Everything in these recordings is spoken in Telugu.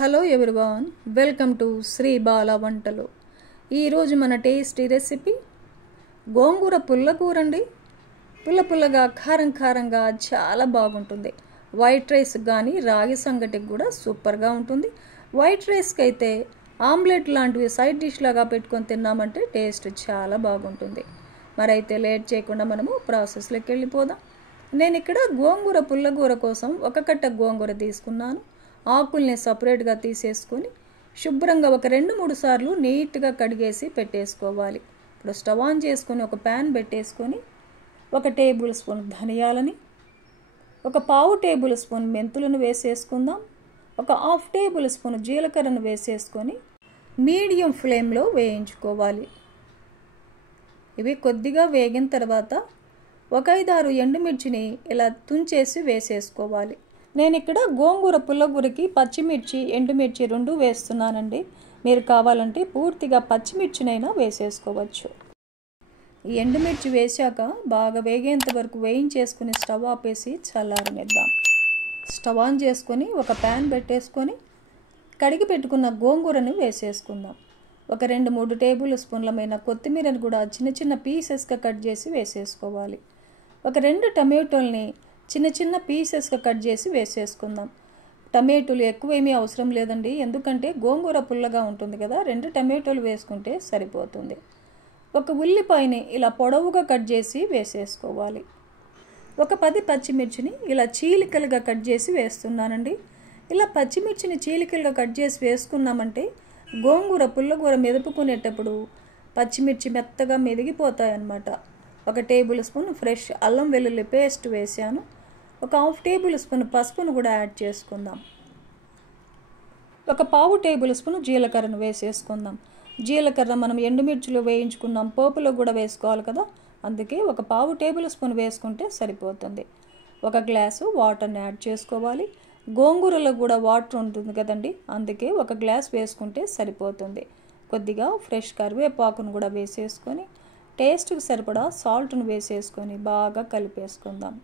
Hello everyone, welcome to Sri Bala Vantalu. ఈరోజు మన టేస్టీ రెసిపీ గోంగూర పుల్లకూర అండి. పుల్లగా కారంగా చాలా బాగుంటుంది. వైట్ రైస్ కానీ రాగి సంగటికి కూడా సూపర్గా ఉంటుంది. వైట్ రైస్కి అయితే ఆమ్లెట్ లాంటివి సైడ్ డిష్ లాగా పెట్టుకొని తిన్నామంటే టేస్ట్ చాలా బాగుంటుంది. మరైతే లేట్ చేయకుండా మనము ప్రాసెస్లోకి వెళ్ళిపోదాం. నేను ఇక్కడ గోంగూర పుల్లకూర కోసం ఒక కట్ట గోంగూర తీసుకున్నాను. ఆకుల్ని సపరేట్గా తీసేసుకొని శుభ్రంగా ఒక 2-3 సార్లు నీట్గా కడిగేసి పెట్టేసుకోవాలి. ఇప్పుడు స్టవ్ ఆన్ చేసుకొని ఒక ప్యాన్ పెట్టేసుకొని 1 టేబుల్ స్పూన్ ధనియాలని, 1/4 టేబుల్ స్పూన్ మెంతులను వేసేసుకుందాం. 1/2 టేబుల్ స్పూన్ జీలకర్రను వేసేసుకొని మీడియం ఫ్లేమ్లో వేయించుకోవాలి. ఇవి కొద్దిగా వేగిన తర్వాత 1-5-6 ఎండుమిర్చిని ఇలా తుంచేసి వేసేసుకోవాలి. నేను ఇక్కడ గోంగూర పుల్లకూరకి పచ్చిమిర్చి ఎండుమిర్చి 2 వేస్తున్నానండి. మీరు కావాలంటే పూర్తిగా పచ్చిమిర్చినైనా వేసేసుకోవచ్చు. ఈ ఎండుమిర్చి వేశాక బాగా వేగేంత వరకు వేయించేసుకుని స్టవ్ ఆపేసి చల్లారనిద్దాం. స్టవ్ ఆన్ చేసుకొని ఒక ప్యాన్ పెట్టేసుకొని కడిగి పెట్టుకున్న గోంగూరని వేసేసుకుందాం. ఒక 2-3 టేబుల్ స్పూన్లమైన కొత్తిమీరని కూడా చిన్న పీసెస్గా కట్ చేసి వేసేసుకోవాలి. ఒక 2 టమాటోల్ని చిన్న పీసెస్గా కట్ చేసి వేసేసుకుందాం. టమాటోలు ఎక్కువేమీ అవసరం లేదండి, ఎందుకంటే గోంగూర పుల్లగా ఉంటుంది కదా. 2 టమాటోలు వేసుకుంటే సరిపోతుంది. ఒక ఉల్లిపాయని ఇలా పొడవుగా కట్ చేసి వేసేసుకోవాలి. ఒక 10 పచ్చిమిర్చిని ఇలా చీలికలుగా కట్ చేసి వేస్తున్నానండి. ఇలా పచ్చిమిర్చిని చీలికలుగా కట్ చేసి వేసుకున్నామంటే గోంగూర పుల్లకూర మెదుపుకునేటప్పుడు పచ్చిమిర్చి మెత్తగా మెదిగిపోతాయన్నమాట. 1 టేబుల్ స్పూన్ ఫ్రెష్ అల్లం వెల్లుల్లి పేస్ట్ వేసాను. 1/2 టేబుల్ స్పూన్ పసుపును కూడా యాడ్ చేసుకుందాం. 1/4 టేబుల్ స్పూన్ జీలకర్రను వేసేసుకుందాం. జీలకర్ర మనం ఎండుమిర్చిలో వేయించుకున్నాం, పోపులో కూడా వేసుకోవాలి కదా, అందుకే 1/4 టేబుల్ స్పూన్ వేసుకుంటే సరిపోతుంది. 1 గ్లాసు వాటర్ని యాడ్ చేసుకోవాలి. గోంగూరలో కూడా వాటర్ ఉంటుంది కదండి, అందుకే 1 గ్లాస్ వేసుకుంటే సరిపోతుంది. కొద్దిగా ఫ్రెష్ కరివేపాకును కూడా వేసేసుకొని టేస్ట్కి సరిపడా సాల్ట్ను వేసేసుకొని బాగా కలిపేసుకుందాం.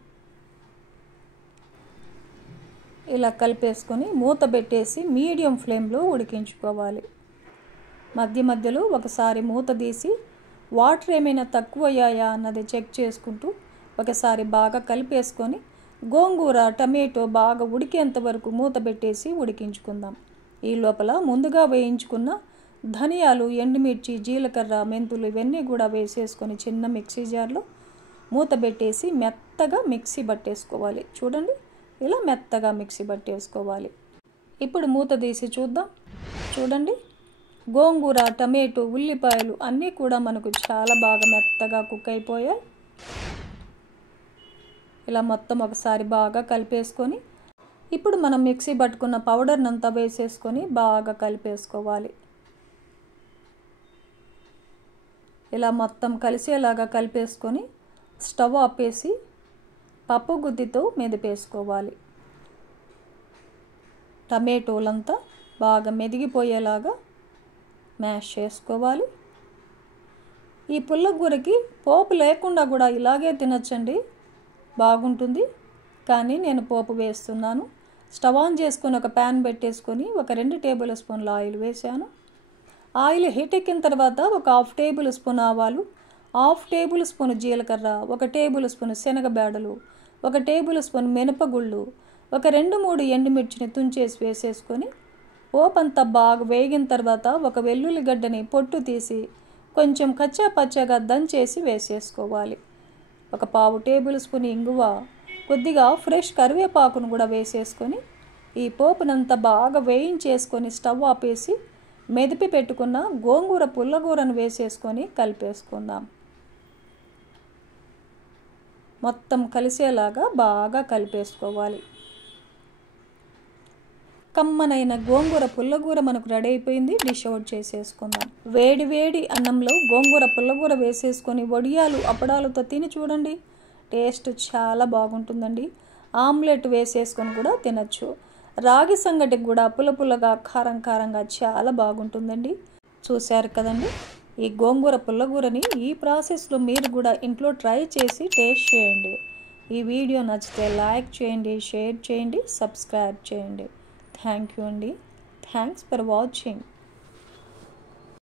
ఇలా కలిపేసుకొని మూత పెట్టేసి మీడియం ఫ్లేమ్లో ఉడికించుకోవాలి. మధ్యలో ఒకసారి మూత తీసి వాటర్ ఏమైనా తక్కువ అయ్యాయా అన్నది చెక్ చేసుకుంటూ ఒకసారి బాగా కలిపేసుకొని గోంగూర టమాటో బాగా ఉడికేంత వరకు మూత పెట్టేసి ఉడికించుకుందాం. ఈ లోపల ముందుగా వేయించుకున్న ధనియాలు, ఎండుమిర్చి, జీలకర్ర, మెంతులు ఇవన్నీ కూడా వేసేసుకొని చిన్న మిక్సీ జార్లో మూత పెట్టేసి మెత్తగా మిక్సీ పట్టేసుకోవాలి. చూడండి, ఇలా మెత్తగా మిక్సీ పట్టేసుకోవాలి. ఇప్పుడు మూత తీసి చూద్దాం. చూడండి, గోంగూర, టమాటో, ఉల్లిపాయలు అన్నీ కూడా మనకు చాలా బాగా మెత్తగా కుక్ అయిపోయాయి. ఇలా మొత్తం ఒకసారి బాగా కలిపేసుకొని ఇప్పుడు మనం మిక్సీ పట్టుకున్న పౌడర్ని అంతా వేసేసుకొని బాగా కలిపేసుకోవాలి. ఇలా మొత్తం కలిసేలాగా కలిపేసుకొని స్టవ్ ఆపేసి పప్పు గుత్తితో మెదిపేసుకోవాలి. టమాటోలంతా బాగా మెదిగిపోయేలాగా మ్యాష్ చేసుకోవాలి. ఈ పుల్లకూరకి పోపు లేకుండా కూడా ఇలాగే తినచ్చండి, బాగుంటుంది. కానీ నేను పోపు వేస్తున్నాను. స్టవ్ ఆన్ చేసుకొని ఒక ప్యాన్ పెట్టేసుకొని ఒక 2 టేబుల్ స్పూన్ల ఆయిల్ వేసాను. ఆయిల్ హీట్ ఎక్కిన తర్వాత 1/2 టేబుల్ స్పూన్ ఆవాలు, 1/2 టేబుల్ స్పూన్ జీలకర్ర, 1 టేబుల్ స్పూన్ శనగబేడలు, 1 టేబుల్ స్పూన్ మినపగుళ్ళు, ఒక 2-3 ఎండుమిర్చిని తుంచేసి వేసేసుకొని పోపంతా బాగా వేగిన తర్వాత 1 వెల్లుల్లిగడ్డని పొట్టు తీసి కొంచెం కచ్చా పచ్చగా దంచేసి వేసేసుకోవాలి. 1/4 టేబుల్ స్పూన్ ఇంగువ, కొద్దిగా ఫ్రెష్ కరివేపాకును కూడా వేసేసుకొని ఈ పోపునంతా బాగా వేయించేసుకొని స్టవ్ ఆపేసి మెదిపి పెట్టుకున్న గోంగూర పుల్లకూరను వేసేసుకొని కలిపేసుకుందాం. మొత్తం కలిసేలాగా బాగా కలిపేసుకోవాలి. కమ్మనైన గోంగూర పుల్లకూర మనకు రెడీ అయిపోయింది. డిష్ అవుట్ చేసేసుకుందాం. వేడి అన్నంలో గోంగూర పుల్లకూర వేసేసుకొని వడియాలు అప్పడాలతో తిని చూడండి, టేస్ట్ చాలా బాగుంటుందండి. ఆమ్లెట్ వేసేసుకొని కూడా తినచ్చు. రాగి సంగటికి కూడా పుల్లగా కారంగా చాలా బాగుంటుందండి. చూశారు కదండి, ఈ గోంగూర పుల్లకూరని ఈ ప్రాసెస్లో మీరు కూడా ఇంట్లో ట్రై చేసి టేస్ట్ చేయండి. ఈ వీడియో నచ్చితే లైక్ చేయండి, షేర్ చేయండి, సబ్స్క్రైబ్ చేయండి. థ్యాంక్ యూ అండి. Thanks for watching.